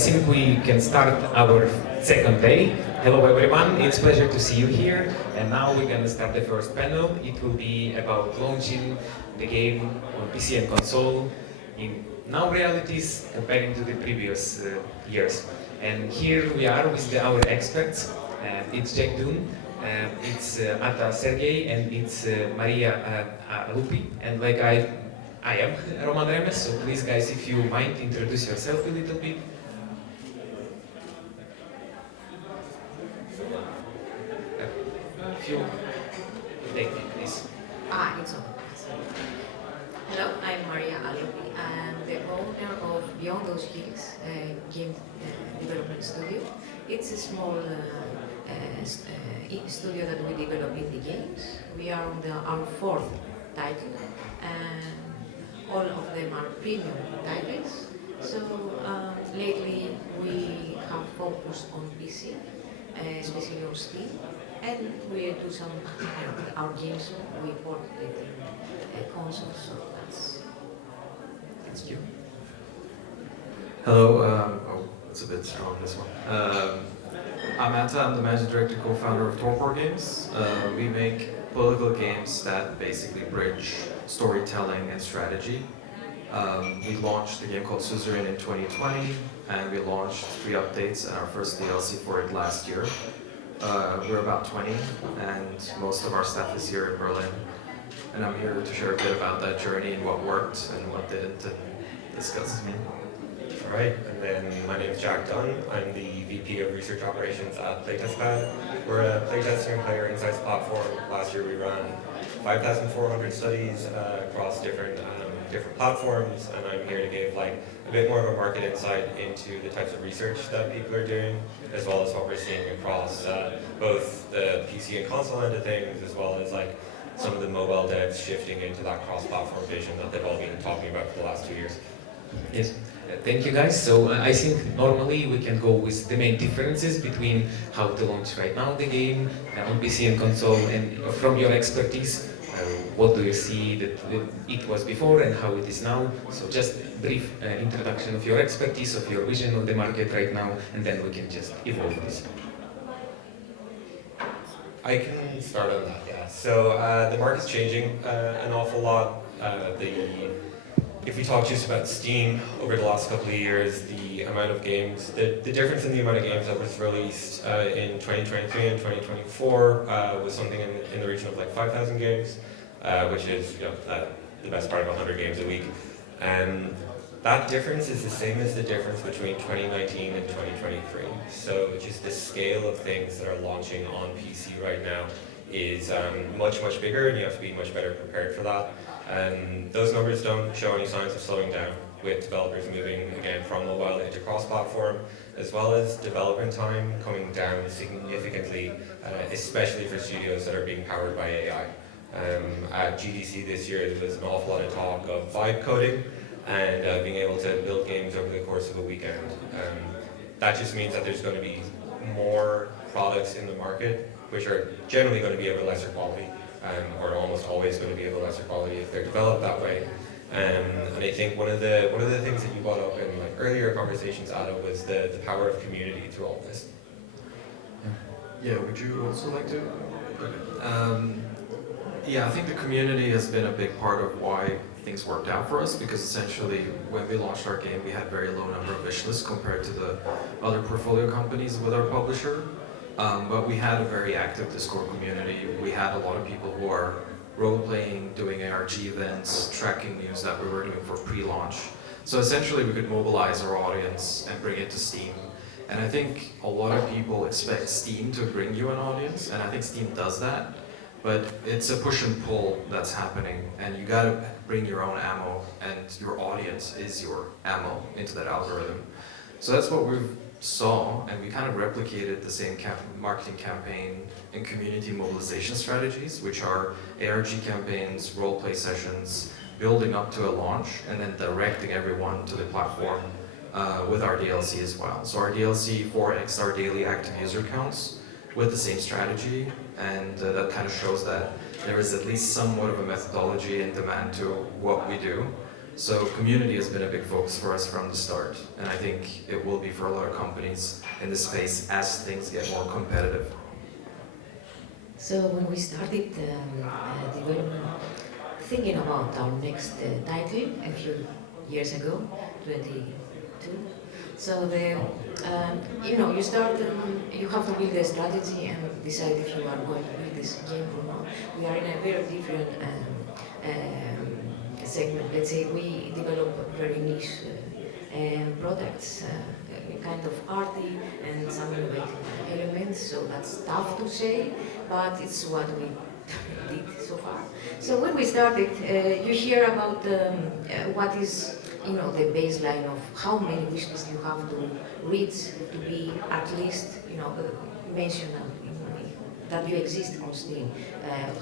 think we can start our second day. Hello everyone, it's a pleasure to see you here. And now we're going to start the first panel. It will be about launching the game on PC and console in now realities comparing to the previous years. And here we are with our experts. It's Jack Doon, it's Ata Sergey, and it's Maria Lupi. And like I am Roman Remes, so please guys, if you mind, introduce yourself a little bit. If you take it, please. It's on. Hello, I'm Maria Alioupi. I'm the owner of Beyond Those Geeks game development studio. It's a small studio that we develop indie games. We are on our fourth title, and all of them are premium titles. So lately we have focused on PC, especially on Steam, and we do some our games. We port it in consoles. So that's you. Hello. It's a bit strong, this one. I'm Anta. I'm the managing director, co-founder of Torpor Games. We make political games that basically bridge storytelling and strategy. We launched a game called Suzerain in 2020, and we launched 3 updates and our first DLC for it last year. We're about 20, and most of our staff is here in Berlin. And I'm here to share a bit about that journey and what worked and what didn't, and discuss. All right, and then my name is Jack Dunn. I'm the VP of Research Operations at PlaytestPad. We're a playtesting and player insights platform. Last year we ran 5,400 studies across different platforms, and I'm here to give a bit more of a market insight into the types of research that people are doing, as well as what we're seeing across both the PC and console end of things, as well as some of the mobile devs shifting into that cross-platform vision that they've all been talking about for the last 2 years. Yes, thank you guys. So I think normally we can go with the main differences between how to launch right now the game on PC and console, and from your expertise, what do you see that it was before and how it is now? So just brief introduction of your expertise, of your vision of the market right now, and then we can just evolve this. I can start on that, yeah. So the market's changing an awful lot. If we talk just about Steam over the last couple of years, the amount of games, the difference in the amount of games that was released in 2023 and 2024 was something in the region of 5,000 games, which is the best part of 100 games a week. And that difference is the same as the difference between 2019 and 2023. So just the scale of things that are launching on PC right now is much, much bigger, and you have to be much better prepared for that. And those numbers don't show any signs of slowing down, with developers moving again from mobile into cross-platform, as well as development time coming down significantly, especially for studios that are being powered by AI. At GDC this year, there was an awful lot of talk of vibe coding and being able to build games over the course of a weekend. That just means that there's going to be more products in the market which are generally going to be of a lesser quality, or almost always going to be of a lesser quality if they're developed that way. And I think one of the things that you brought up in earlier conversations, Ada, was the power of community through all of this. Yeah, would you also like to? Yeah, I think the community has been a big part of why things worked out for us, because essentially when we launched our game, we had very low number of wishlists compared to the other portfolio companies with our publisher. But we had a very active Discord community. We had a lot of people who are role-playing, doing ARG events, tracking news that we were doing for pre-launch. So essentially we could mobilize our audience and bring it to Steam. And I think a lot of people expect Steam to bring you an audience, and I think Steam does that. But it's a push and pull that's happening, and you gotta bring your own ammo, and your audience is your ammo into that algorithm. So that's what we've saw, and we kind of replicated the same marketing campaign and community mobilization strategies, which are ARG campaigns, role-play sessions, building up to a launch, and then directing everyone to the platform with our DLC as well. So our DLC 4x our daily active user counts with the same strategy, and that kind of shows that there is at least somewhat of a methodology and demand to what we do. So community has been a big focus for us from the start, and I think it will be for a lot of companies in this space as things get more competitive. So when we started development, thinking about our next title a few years ago, 22. So you start, you have to build a strategy and decide if you are going to build this game or not. We are in a very different segment. Let's say we develop very niche products, kind of arty and some innovative elements. So that's tough to say, but it's what we did so far. So when we started, you hear about what is the baseline of how many wishlists you have to reach to be at least mentioned that you exist on Steam.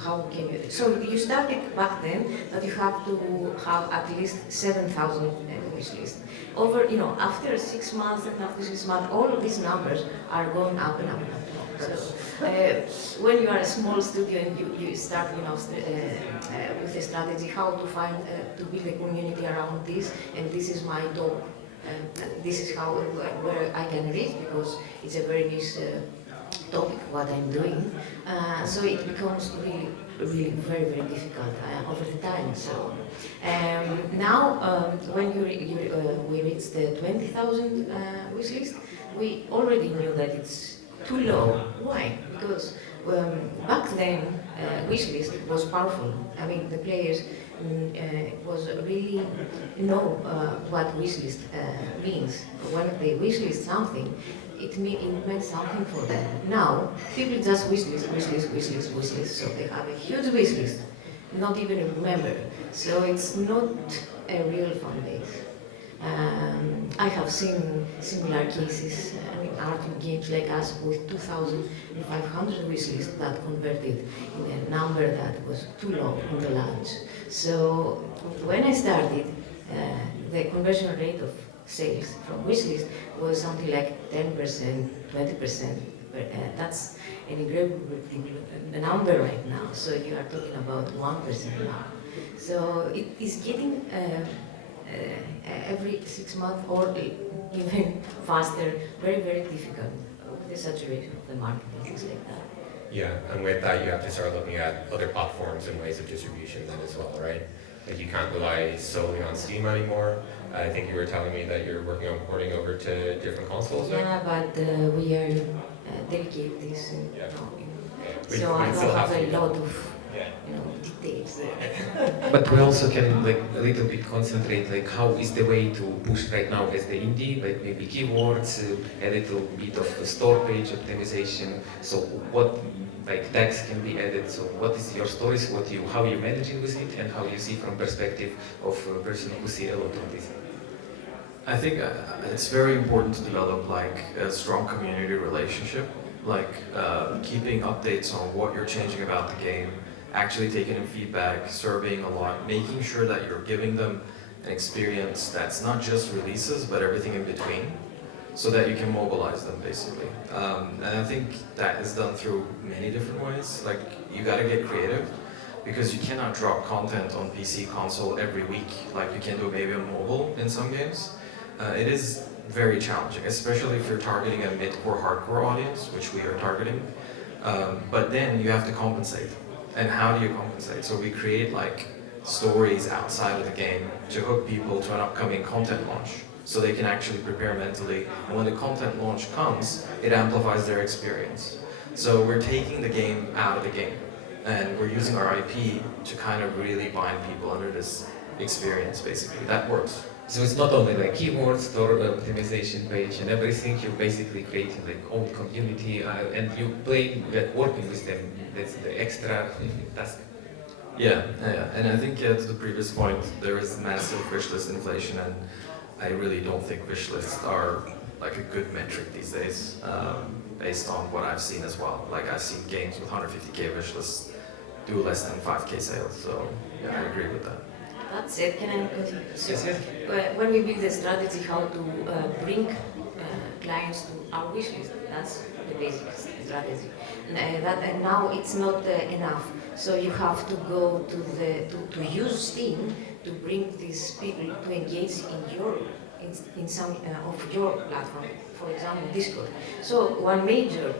How can you? So you started back then that you have to have at least 7,000 wishlists. After 6 months and after 6 months, all of these numbers are going up and up and up. So when you are a small studio and you start, with a strategy how to find to build a community around this, and this is my top. This is how where I can reach because it's a very niche topic what I'm doing. So it becomes really very difficult over the time. So now when we reached the 20,000 wishlist, we already knew that it's too low. Why? Because back then wishlist was powerful. I mean the players was really know what wishlist means. When they wishlist something, it meant something for them. Now, people just wishlist, so they have a huge wishlist, not even remember. So it's not a real fan base. I have seen similar cases, art games like us with 2,500 wishlists that converted in a number that was too low on the launch. So when I started, the conversion rate of sales from wishlist was something like 10%, 20%. That's an incredible number right now. So you are talking about 1% now. So it is getting every 6 months or even faster, very difficult. The saturation of the market and things like that. Yeah, and with that you have to start looking at other platforms and ways of distribution then as well, right? Like you can't rely solely on Steam anymore. I think you were telling me that you're working on porting over to different consoles now? Yeah, but we are delicate this. We So I still don't have have a to- lot of details there. But we also can a little bit concentrate how is the way to push right now as the indie, maybe keywords, a little bit of the store page optimization. So what tags can be added. So what is your stories, how you managing with it, and how you see from perspective of a person who see a lot of this. I think it's very important to develop a strong community relationship, keeping updates on what you're changing about the game, actually taking in feedback, surveying a lot, making sure that you're giving them an experience that's not just releases, but everything in between, so that you can mobilize them basically. And I think that is done through many different ways. You gotta get creative, because you cannot drop content on PC, console every week, like you can do maybe on mobile in some games. It is very challenging, especially if you're targeting a mid-core, hardcore audience, which we are targeting. But then you have to compensate. And how do you compensate? So we create stories outside of the game to hook people to an upcoming content launch, so they can actually prepare mentally. And when the content launch comes, it amplifies their experience. So we're taking the game out of the game, and we're using our IP to kind of really bind people under this experience, basically. That works. So it's not only keywords, store optimization page and everything, you're basically creating own community and you play working with them. That's the extra task. Yeah. And I think to the previous point, there is massive wishlist inflation, and I really don't think wishlists are a good metric these days, based on what I've seen as well. I've seen games with 150k wishlists do less than 5k sales, so yeah, I agree with that. That's it. Can I continue? So, Yes. when we build a strategy how to bring clients to our wish list, that's the basic strategy. And now it's not enough. So you have to go to use Steam to bring these people to engage in some of your platform, for example, Discord. So one major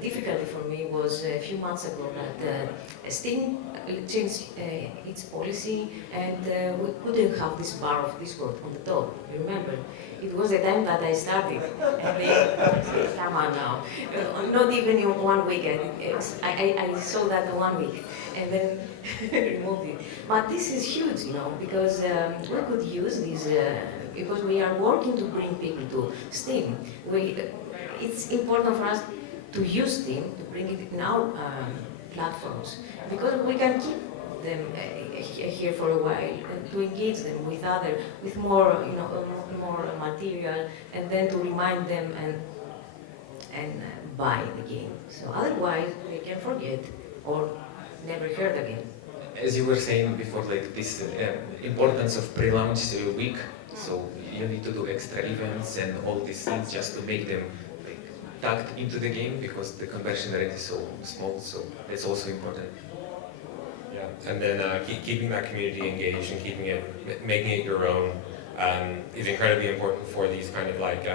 difficulty for me was a few months ago that Steam changed its policy and we couldn't have this bar of Discord on the top. You remember? It was the time that I started, and they said, "Come on now." Not even in 1 week. I saw that in 1 week, and then removed it. But this is huge, because we could use this because we are working to bring people to Steam. It's important for us to use Steam to bring it in our platforms because we can keep them here for a while and to engage them with more more material, and then to remind them and buy the game. So otherwise they can forget or never heard again. As you were saying before, like this importance of pre-launch week, so you need to do extra events and all these things just to make them like tucked into the game because the conversion rate is so small, so it's also important. Yeah, and then keeping that community engaged and making it your own is incredibly important for these kind of like,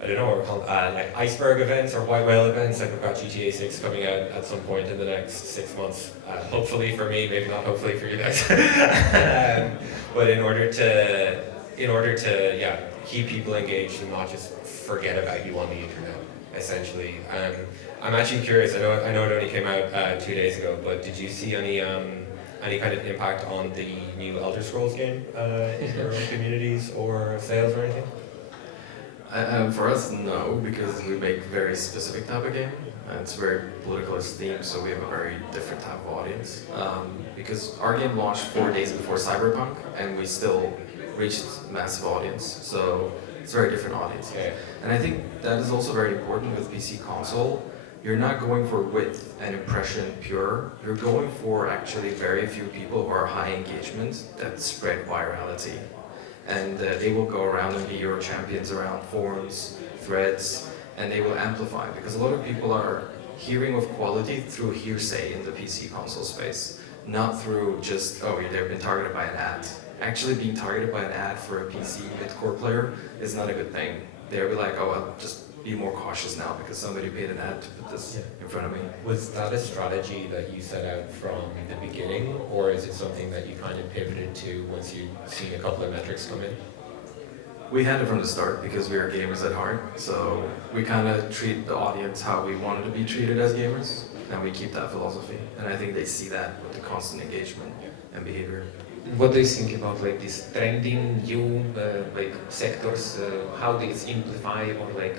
I don't know what we're calling, like iceberg events or white whale events. Like we've got GTA 6 coming out at some point in the next 6 months. Hopefully for me, maybe not hopefully for you guys. But in order to keep people engaged and not just forget about you on the internet, essentially. I'm actually curious. I know it only came out 2 days ago, but did you see any kind of impact on the new Elder Scrolls game in your own communities or sales or anything? For us, no, because we make very specific type of game. It's very politically themed, so we have a very different type of audience. Because our game launched 4 days before Cyberpunk, and we still reached massive audience. So it's a very different audience. Yeah. And I think that is also very important with PC console. You're not going for width and impression pure. You're going for actually very few people who are high engagement that spread virality. And they will go around and be your champions around forums, threads, and they will amplify. Because a lot of people are hearing of quality through hearsay in the PC console space, not through just, oh, they've been targeted by an ad. Actually being targeted by an ad for a PC mid-core player is not a good thing. They'll be like, oh, I'll just be more cautious now because somebody paid an ad to put this in front of me. Was that a strategy that you set out from the beginning, or is it something that you kind of pivoted to once you'd seen a couple of metrics come in? We had it from the start because we are gamers at heart, so we kind of treat the audience how we wanted to be treated as gamers, and we keep that philosophy. And I think they see that with the constant engagement and behavior. What do you think about like this trending new like sectors? How do it amplify, or like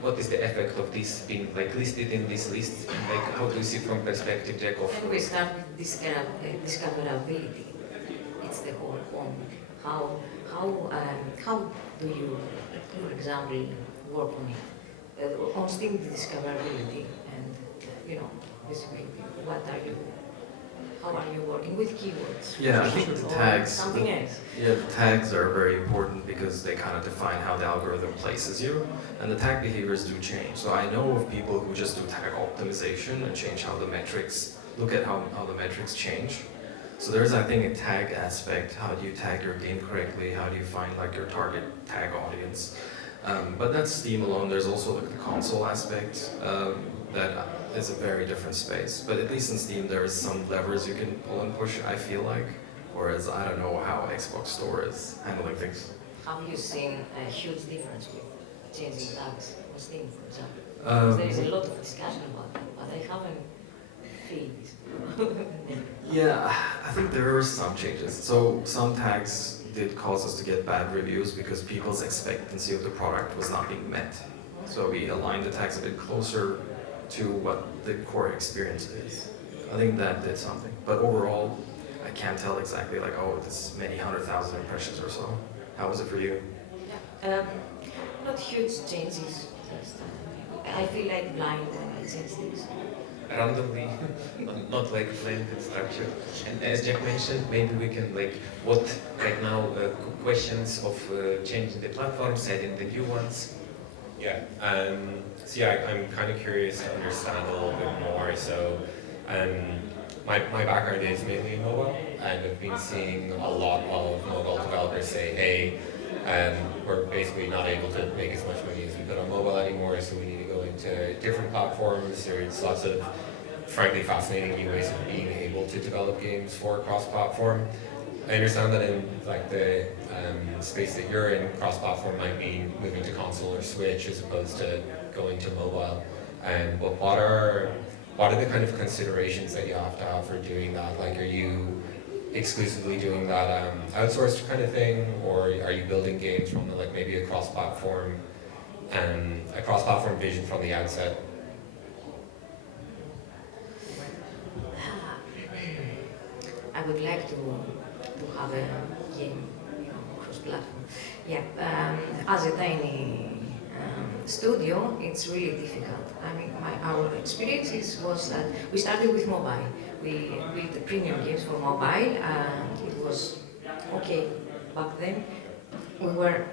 what is the effect of this being like listed in this list? Like how do you see from perspective, Jack? Of And we start with discoverability. It's the whole point. How do you, for example, work on it? On Steam, the discoverability, and basically, how are you working with keywords? Yeah, I think the tags. Something else. Yeah, the tags are very important because they kind of define how the algorithm places you, and the tag behaviors do change. So I know of people who just do tag optimization and change how the metrics, look at how the metrics change. So there's, I think, a tag aspect. How do you tag your game correctly? How do you find like your target tag audience? But that's Steam alone. There's also like the console aspect that is a very different space. But at least in Steam, there is some levers you can pull and push, I feel like. Whereas I don't know how Xbox Store is handling things. Have you seen a huge difference with changing tags on Steam, for example? Because there is a lot of discussion about it, but I haven't felt this. Yeah, I think there are some changes. So some tags did cause us to get bad reviews because people's expectancy of the product was not being met. So we aligned the tags a bit closer to what the core experience is. I think that did something. But overall, I can't tell exactly like, oh, this many 100,000 impressions or so. How was it for you? Yeah. Not huge changes. Just, I feel like blind when I change things. randomly, not like planned and structured. And as Jack mentioned, maybe we can like what right now questions of changing the platforms, adding the new ones. Yeah. So yeah, I'm kind of curious to understand a little bit more. So my background is mainly in mobile. and we've been seeing a lot of mobile developers say, hey, we're basically not able to make as much money as we could on mobile anymore, so we need to go into different platforms. There's lots of, frankly, fascinating new ways of being able to develop games for cross-platform. I understand that in like the space that you're in, cross-platform might mean moving to console or Switch as opposed to going to mobile. But what are the kind of considerations that you have to have for doing that? Like, are you exclusively doing that outsourced kind of thing, or are you building games from like maybe a cross-platform vision from the outset? I would like to have a game, cross-platform. Yeah, as a tiny studio, it's really difficult. I mean, our experience was that we started with mobile. We built the premium games for mobile, and it was okay back then. We were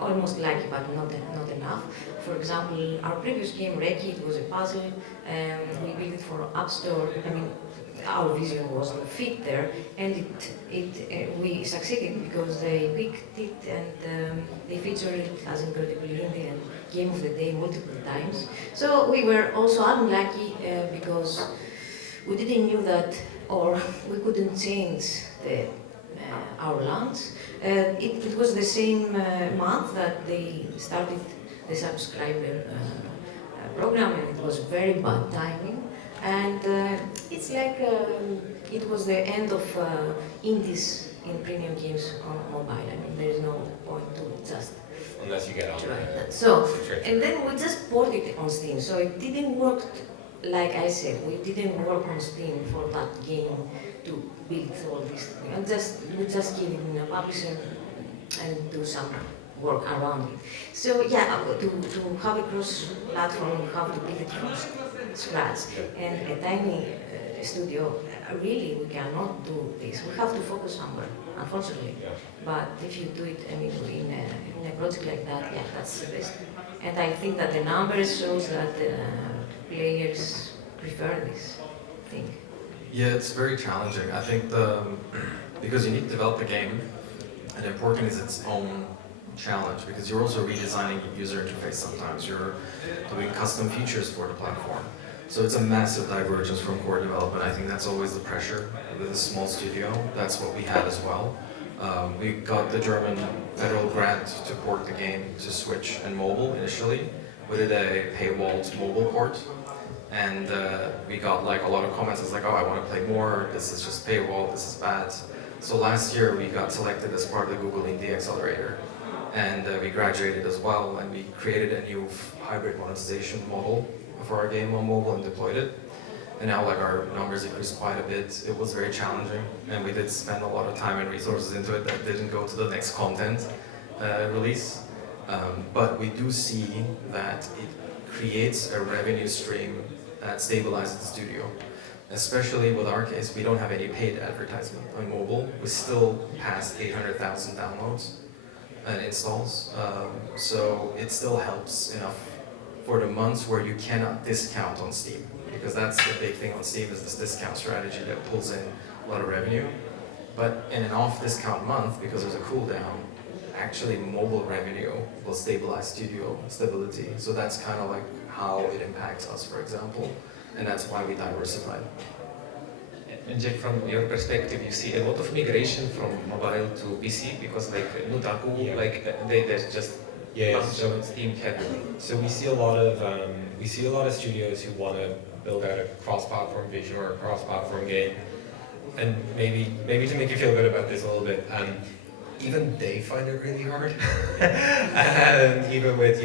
almost lucky, but not enough. For example, our previous game, Reiki, it was a puzzle, and we built it for App Store. I mean, our vision was to fit there, and we succeeded because they picked it and they featured it as incredibly indie and game of the day multiple times. So we were also unlucky because we didn't knew that, or we couldn't change our launch. It was the same month that they started the subscriber program, and it was very bad timing. And it's like it was the end of indies in premium games on mobile. I mean, there is no point to just unless you get on try that. So, and then we just ported it on Steam. So it didn't work, like I said, we didn't work on Steam for that game to build all this thing. And we just give it in a publisher and do some work around it. So yeah, to have a cross-platform, you have to build it from scratch. And a tiny studio, really, we cannot do this. We have to focus somewhere, unfortunately. But if you do it, I mean, in a project like that, yeah, that's the best. And I think that the numbers shows that players prefer this thing. Yeah, it's very challenging. I think because you need to develop a game, and important is its own challenge, because you're also redesigning your user interface sometimes. You're doing custom features for the platform. So it's a massive divergence from core development. I think that's always the pressure with a small studio. That's what we had as well. We got the German federal grant to port the game to Switch and mobile initially. We did a paywalled mobile port, and we got like a lot of comments. It's like, oh, I want to play more. This is just paywall. This is bad. So last year we got selected as part of the Google Indie Accelerator, and we graduated as well. And we created a new hybrid monetization model for our game on mobile and deployed it. And now like our numbers increased quite a bit. It was very challenging, and we did spend a lot of time and resources into it that didn't go to the next content release. But we do see that it creates a revenue stream that stabilizes the studio. Especially with our case, we don't have any paid advertisement on mobile. We still passed 800,000 downloads and installs. So it still helps enough for the months where you cannot discount on Steam, because that's the big thing on Steam, is this discount strategy that pulls in a lot of revenue. But in an off discount month, because there's a cooldown, actually mobile revenue will stabilize studio stability. So that's kind of like how it impacts us, for example, and that's why we diversified. And Jack, from your perspective, you see a lot of migration from mobile to PC, because like Nutaku, like there's just so Steam heavily. So we see a lot of studios who want to build out a cross-platform vision or a cross-platform game, and maybe to make you feel good about this a little bit, even they find it really hard, and even with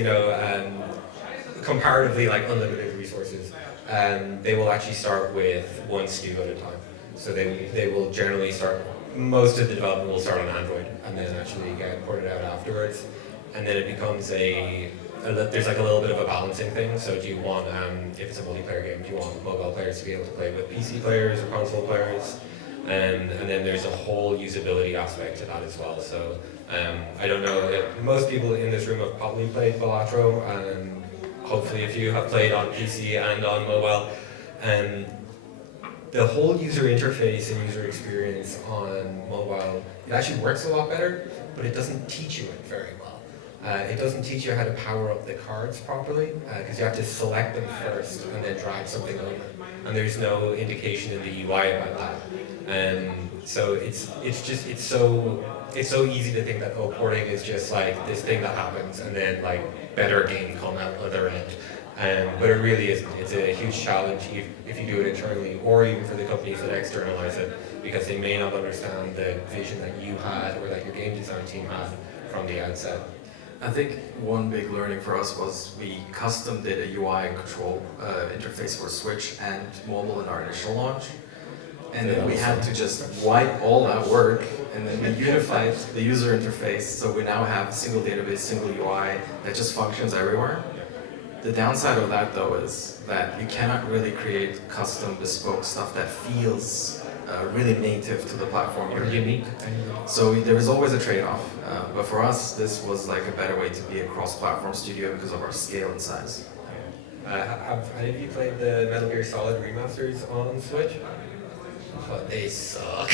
comparatively like unlimited resources, they will actually start with one SKU at a time. So they will generally start. Most of the development will start on Android and then actually get ported out afterwards. And then it becomes there's like a little bit of a balancing thing. So do you want, if it's a multiplayer game, do you want mobile players to be able to play with PC players or console players? And then there's a whole usability aspect to that as well. So I don't know, most people in this room have probably played Balatro, and hopefully a few have played on PC and on mobile. the whole user interface and user experience on mobile, it actually works a lot better, but it doesn't teach you it very well. It doesn't teach you how to power up the cards properly, because you have to select them first and then drag something over. And there's no indication in the UI about that. So it's so easy to think that porting is just like this thing that happens and then like better game come out the other end. But it really isn't. It's a huge challenge if you do it internally or even for the companies that externalize it, because they may not understand the vision that you had or that your game design team had from the outset. I think one big learning for us was we custom did a UI and control interface for Switch and mobile in our initial launch. And then we had to just wipe all that work, and then we unified the user interface, so we now have a single database, single UI that just functions everywhere. The downside of that, though, is that you cannot really create custom, bespoke stuff that feels really native to the platform. Or unique. So there is always a trade-off, but for us, this was like a better way to be a cross-platform studio because of our scale and size. Have any of you played the Metal Gear Solid remasters on Switch? But they suck.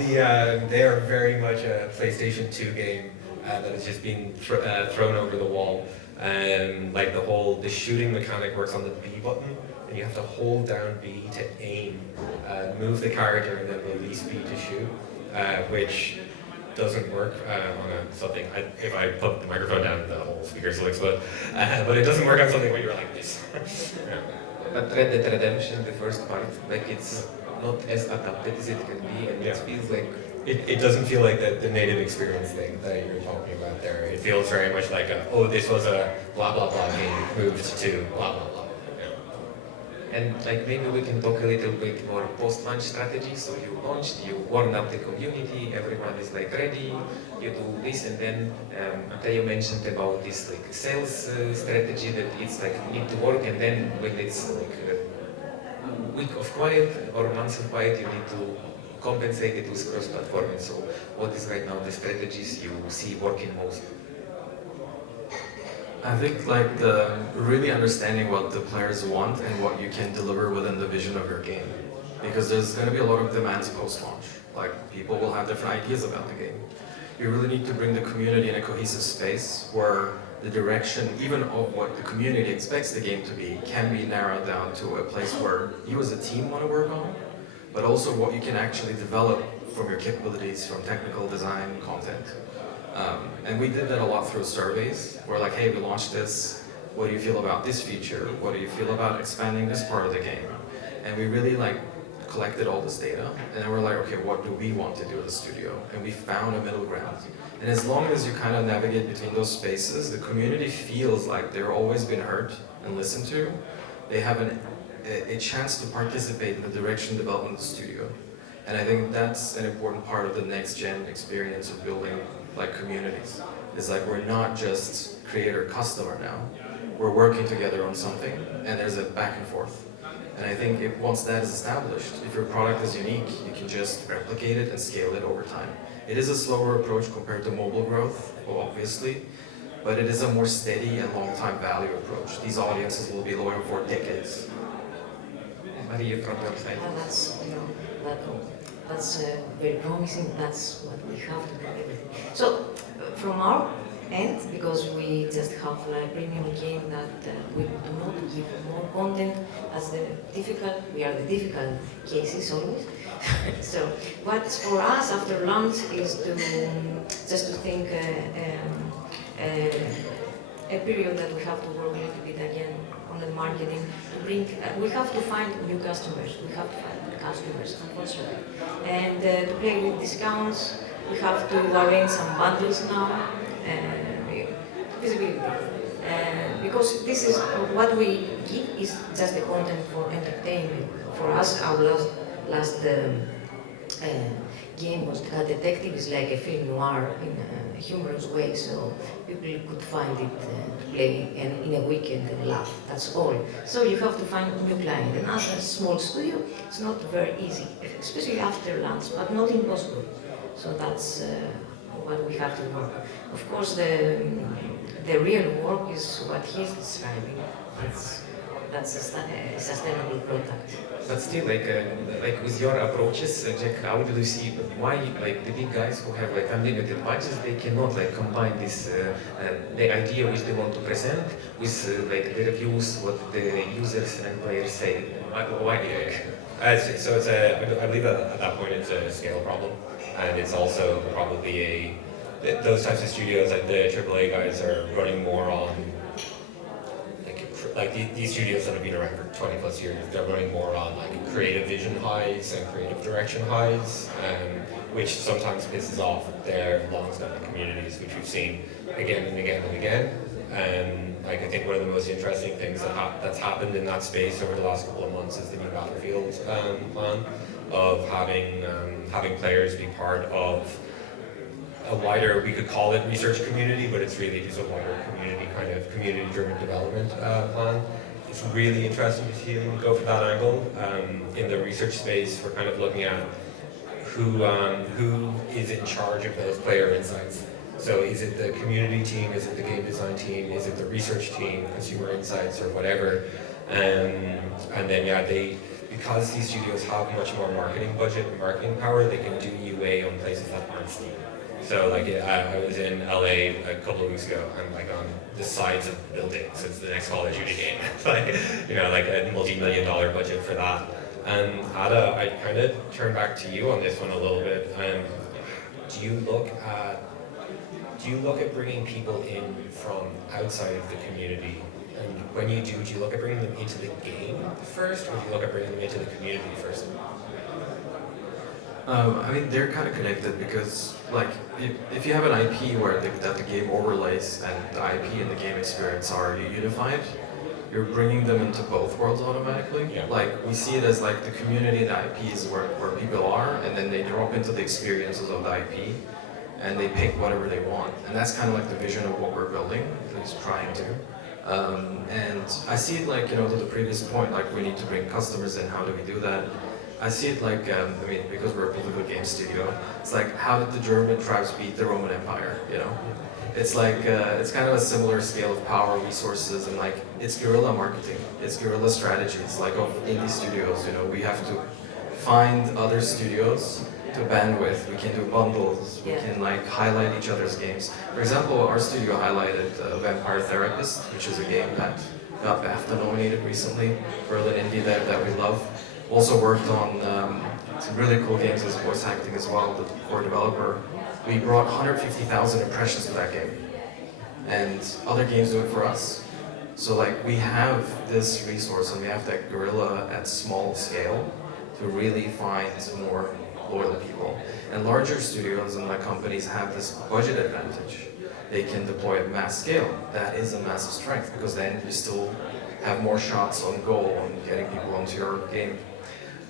They are very much a PlayStation 2 game that has just been thrown over the wall. Like the shooting mechanic works on the B button, and you have to hold down B to aim, move the character, and then release B to shoot, which doesn't work on something. If I put the microphone down, the whole speakers will explode. But it doesn't work on something where you're like this. Yeah. But Red Dead Redemption, the first part, like it's not as adapted as it can be, and it feels like it doesn't feel like the native experience thing that you're talking about there. It feels very much like this was a blah blah blah game moved to blah blah blah. Yeah. And like maybe we can talk a little bit more post-launch strategy. So you launched, you warmed up the community, everyone is like ready, you do this, and then Mateo mentioned about this like sales strategy that it's like need to work, and then when it's like a week of quiet or months of quiet, you need to compensate it with cross-platform. And so what is right now the strategies you see working most? I think like the really understanding what the players want and what you can deliver within the vision of your game. Because there's going to be a lot of demands post-launch. Like people will have different ideas about the game. You really need to bring the community in a cohesive space where the direction, even of what the community expects the game to be, can be narrowed down to a place where you as a team want to work on, but also what you can actually develop from your capabilities, from technical design, content. And we did that a lot through surveys. We're like, hey, we launched this. What do you feel about this feature? What do you feel about expanding this part of the game? And we really like collected all this data. And then we're like, okay, what do we want to do as a studio? And we found a middle ground. And as long as you kind of navigate between those spaces, the community feels like they're always been heard and listened to. They have a chance to participate in the direction development of the studio. And I think that's an important part of the next gen experience of building like communities. It's like we're not just creator customer now. We're working together on something, and there's a back and forth. And I think once that is established, if your product is unique, you can just replicate it and scale it over time. It is a slower approach compared to mobile growth, obviously, but it is a more steady and long-time value approach. These audiences will be loyal for decades. Maria from your side. That's very promising. That's what we have to do everything. So, from our end, because we just have a premium game that we do not give more content as we are the difficult cases always. So, what's for us after launch is to just to think a period that we have to work a little bit again on the marketing to bring. We have to find new customers. We have to find customers, unfortunately, and to play with discounts. We have to arrange some bundles now. Visibility. Because this is what we give is just the content for entertainment. For us, our last game was Cat Detective. Is like a film noir in a humorous way, so people could find it to play in a weekend and laugh. That's all. So you have to find a new client. And as a small studio, it's not very easy, especially after launch, but not impossible. So that's what we have to work. Of course, the real work is what he's describing. It's that's a sustainable product. But still, like with your approaches, Jack, how do you see why like the big guys who have like unlimited budgets, they cannot like combine this the idea which they want to present with like the reviews, what the users and players say? Why? So it's a, I believe that at that point it's a scale problem, and it's also probably those types of studios, like the AAA guys, are running more on these studios that have been around for 20 plus years. They're running more on like creative vision highs and creative direction highs, which sometimes pisses off their long-standing communities, which we've seen again and again and again. Like I think one of the most interesting things that's happened in that space over the last couple of months is the new Battlefield plan of having players be part of a wider, we could call it research community, but it's really just a wider community, kind of community-driven development plan. It's really interesting to see them go for that angle. In the research space, we're kind of looking at who is in charge of those player insights. So is it the community team, is it the game design team, is it the research team, consumer insights, or whatever? And then because these studios have much more marketing budget and marketing power, they can do UA on places that aren't Steam. So like I was in LA a couple of weeks ago, and like on the sides of buildings, it's the next Call of Duty game. Like like a multi-million-dollar budget for that. And Ada, I kind of turn back to you on this one a little bit. Do you look at bringing people in from outside of the community? And when you do you look at bringing them into the game first, or do you look at bringing them into the community first? I mean, they're kind of connected because, like, if you have an IP where that the game overlays and the IP and the game experience are unified, you're bringing them into both worlds automatically. Yeah. Like, we see it as like the community, the IP is where people are, and then they drop into the experiences of the IP, and they pick whatever they want. And that's kind of like the vision of what we're building, at least trying to. And I see it like, to the previous point, like we need to bring customers in, how do we do that? I see it like, because we're a political game studio, it's like, how did the German tribes beat the Roman Empire, It's like, it's kind of a similar scale of power, resources, and like, it's guerrilla marketing, it's guerrilla strategies, like of indie studios, we have to find other studios to bandwidth, we can do bundles, we can like highlight each other's games. For example, our studio highlighted Vampire Therapist, which is a game that got BAFTA nominated recently, Berlin indie that we love. Also worked on some really cool games as voice acting as well, the core developer. We brought 150,000 impressions to that game, and other games do it for us. So like we have this resource and we have that guerrilla at small scale to really find more loyal people. And larger studios and like companies have this budget advantage. They can deploy at mass scale. That is a massive strength because then you still have more shots on goal on getting people onto your game.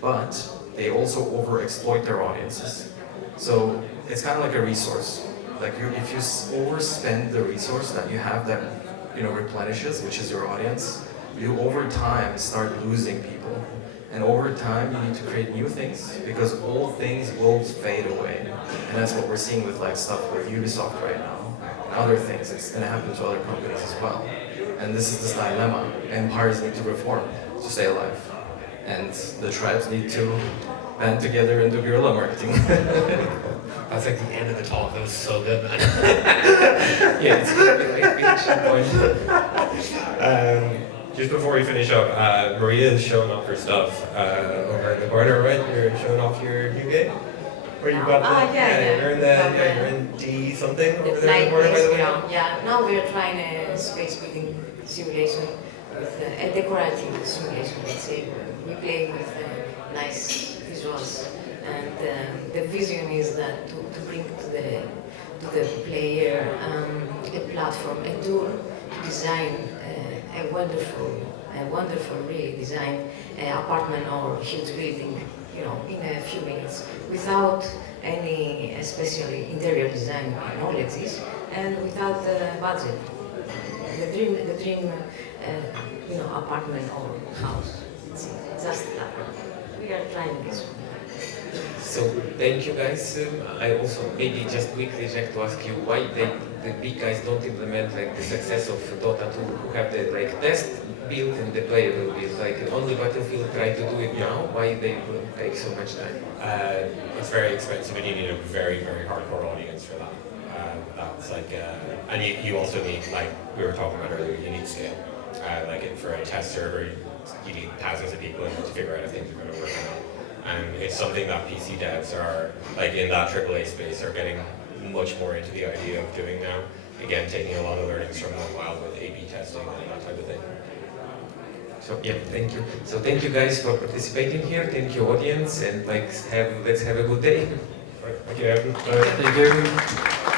But they also overexploit their audiences. So it's kind of like a resource. Like if you overspend the resource that you have that replenishes, which is your audience, you over time start losing people. And over time you need to create new things because old things will fade away. And that's what we're seeing with like stuff with Ubisoft right now. And other things, it's gonna happen to other companies as well. And this is this dilemma. Empires need to reform to stay alive. And the tribes need to band together and do guerrilla marketing. That's like the end of the talk. That was so good, man. Yeah, it's a finishing point. Just before we finish up, Maria is showing off her stuff over in the corner, right? You're showing off your new game. Where you got you're in D something over there in the corner, by the way. Yeah, now we're trying a space building simulation with a decorative simulation. Let's say we play with nice visuals, and the vision is that to bring to the player a platform, a tool to design a wonderful, really design apartment or huge building, in a few minutes, without any especially interior design knowledge, and without budget. The dream, apartment or house. It's just that. We are trying this one. So thank you guys. I also maybe just quickly Jack to ask you why the big guys don't implement like the success of Dota 2, who have the like test build and the playable build. Like only Battlefield try to do it now. Why they will take so much time? It's very expensive and you need a very, very hardcore audience for that. That's like, and you also need, like we were talking about earlier, you need scale. For a test server, you need thousands of people in order to figure out if things are going to work or not. And it's something that PC devs are, like in that AAA space, are getting much more into the idea of doing now. Again, taking a lot of learnings from Wild with A/B testing and that type of thing. So yeah, thank you. So thank you guys for participating here. Thank you audience, and let's have a good day. Right, thank you, Evan. Thank you.